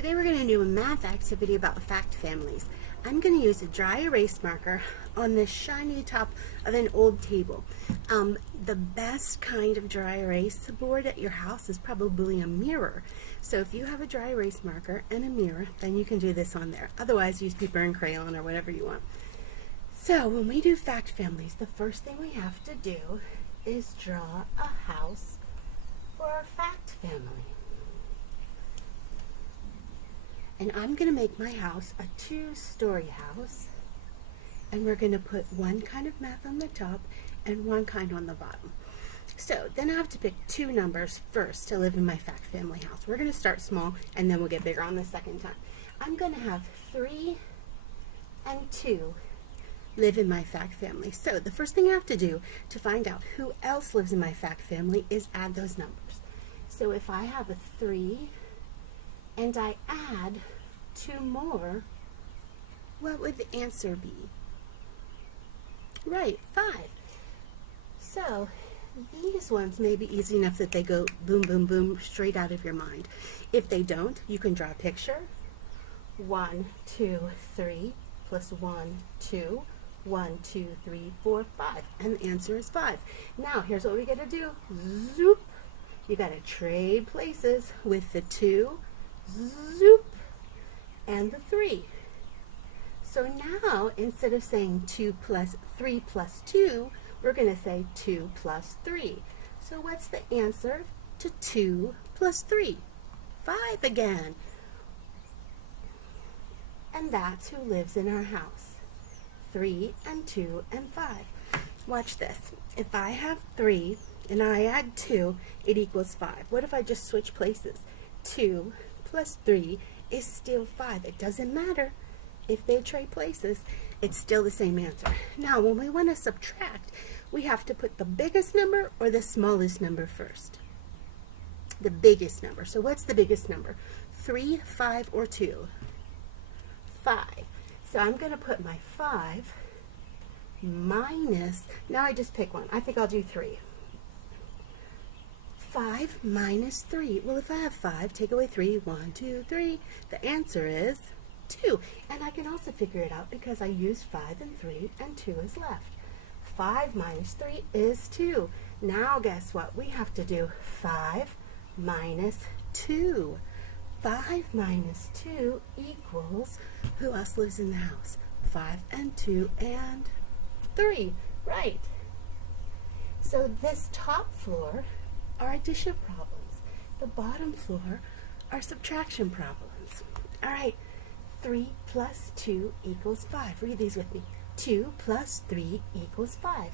Today we're going to do a math activity about fact families. I'm going to use a dry erase marker on the shiny top of an old table. The best kind of dry erase board at your house is probably a mirror. So if you have a dry erase marker and a mirror, then you can do this on there. Otherwise, use paper and crayon or whatever you want. So when we do fact families, the first thing we have to do is draw a house for our fact family. And I'm going to make my house a 2-story house, and we're going to put one kind of math on the top and one kind on the bottom. So then I have to pick 2 numbers first to live in my fact family house. We're going to start small and then we'll get bigger on the second time. I'm going to have 3 and 2 live in my fact family. So the first thing I have to do to find out who else lives in my fact family is add those numbers. So if I have a 3 and I add 2 more, what would the answer be? Right, 5. So these ones may be easy enough that they go boom, boom, boom straight out of your mind. If they don't, you can draw a picture. 1, 2, 3 plus 1, 2. 1, 2, 3, 4, 5. And the answer is 5. Now, here's what we got to do. Zoop. You got to trade places with the 2. Zoop. And the 3. So now, instead of saying 3 plus 2, we're going to say 2 plus 3. So what's the answer to 2 plus 3? 5 again. And that's who lives in our house. 3 and 2 and 5. Watch this. If I have 3 and I add 2, it equals 5. What if I just switch places? 2 plus 3 is still 5. It doesn't matter if they trade places. It's still the same answer. Now, when we want to subtract, we have to put the biggest number or the smallest number first. The biggest number. So what's the biggest number? 3, 5, or 2? 5. So I'm going to put my 5 minus, now I just pick one. I think I'll do 3. 5 minus 3. Well, if I have 5, take away 3, 1, 2, 3. The answer is 2. And I can also figure it out because I used 5 and 3 and 2 is left. 5 minus 3 is 2. Now guess what? We have to do 5 minus 2. 5 minus 2 equals, who else lives in the house? 5 and 2 and 3. Right. So this top floor are addition problems. The bottom floor are subtraction problems. All right. 3 plus 2 equals 5. Read these with me. 2 plus 3 equals 5.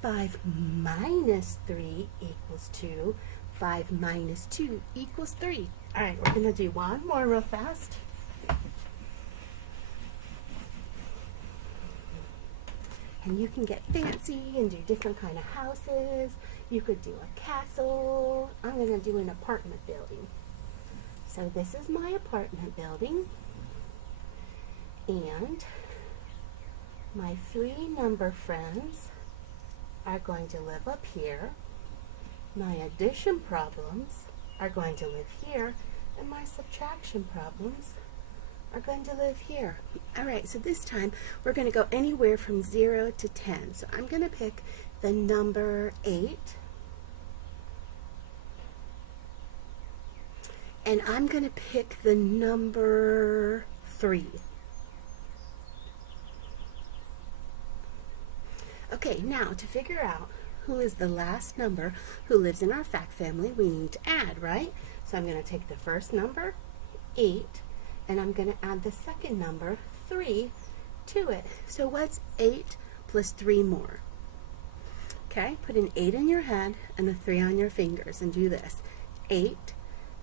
5 minus 3 equals 2. 5 minus 2 equals 3. All right, we're going to do one more real fast. And you can get fancy and do different kind of houses. You could do a castle. I'm going to do an apartment building. So this is my apartment building. And my 3 number friends are going to live up here. My addition problems are going to live here, and my subtraction problems are going to live here. All right, so this time we're going to go anywhere from 0 to 10. So I'm going to pick the number 8, and I'm going to pick the number 3. Okay, now to figure out who is the last number who lives in our fact family, we need to add, right? So I'm going to take the first number, 8, and I'm going to add the second number, 3, to it. So what's 8 plus 3 more? Okay, put an 8 in your head and a 3 on your fingers and do this. 8,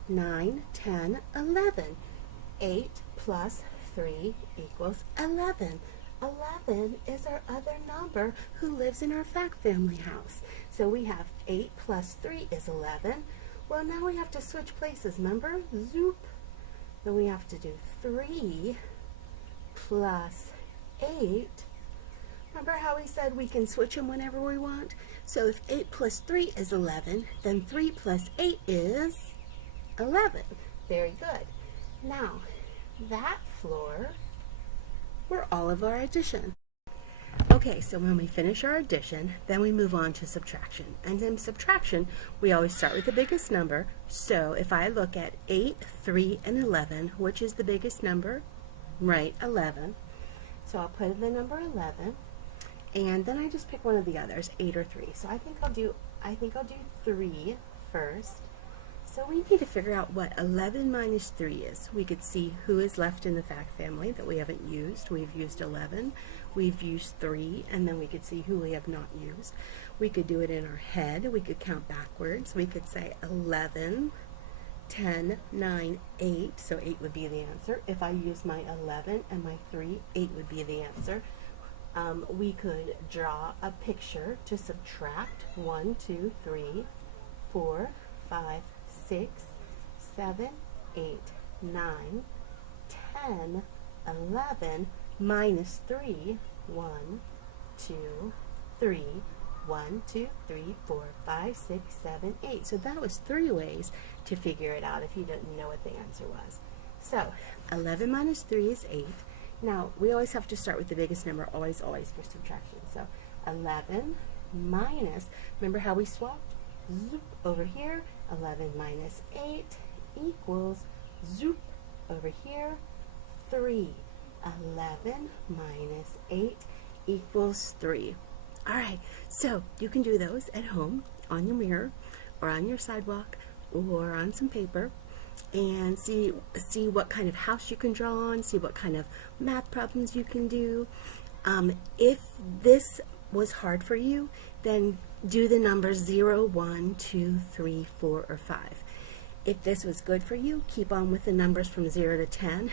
9, 10, 11. 8 plus 3 equals 11. 11 is our other number who lives in our fact family house. So we have 8 plus 3 is 11. Well, now we have to switch places, remember? Zoop. Then we have to do 3 plus 8. Remember how we said we can switch them whenever we want? So if 8 plus 3 is 11, then 3 plus 8 is 11. Very good. Now, that floor were all of our addition. Okay, so when we finish our addition, then we move on to subtraction. And in subtraction, we always start with the biggest number. So if I look at 8, 3, and 11, which is the biggest number? Right, 11. So I'll put in the number 11, and then I just pick one of the others, 8 or 3. So I think I'll do 3 first. So we need to figure out what 11 minus 3 is. We could see who is left in the fact family that we haven't used. We've used 11, we've used 3, and then we could see who we have not used. We could do it in our head. We could count backwards. We could say 11, 10, 9, 8, so 8 would be the answer. If I use my 11 and my 3, 8 would be the answer. We could draw a picture to subtract 1, 2, 3, 4, 5, 6, 7, 8, 9, 10, 11, minus 3, 1, 2, 3, 1, 2, 3, 4, 5, 6, 7, 8. So that was 3 ways to figure it out if you didn't know what the answer was. So 11 minus 3 is 8. Now we always have to start with the biggest number, always for subtraction. So 11 minus, remember how we swapped? Zoop over here, 11 minus 8 equals, zoop over here, 3. 11 minus 8 equals 3. All right, so you can do those at home on your mirror or on your sidewalk or on some paper and see what kind of house you can draw on, see what kind of math problems you can do. If this was hard for you, then do the numbers 0, 1, 2, 3, 4, or 5. If this was good for you, keep on with the numbers from 0 to 10.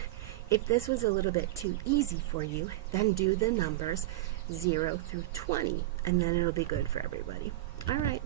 If this was a little bit too easy for you, then do the numbers 0 through 20, and then it'll be good for everybody. All right.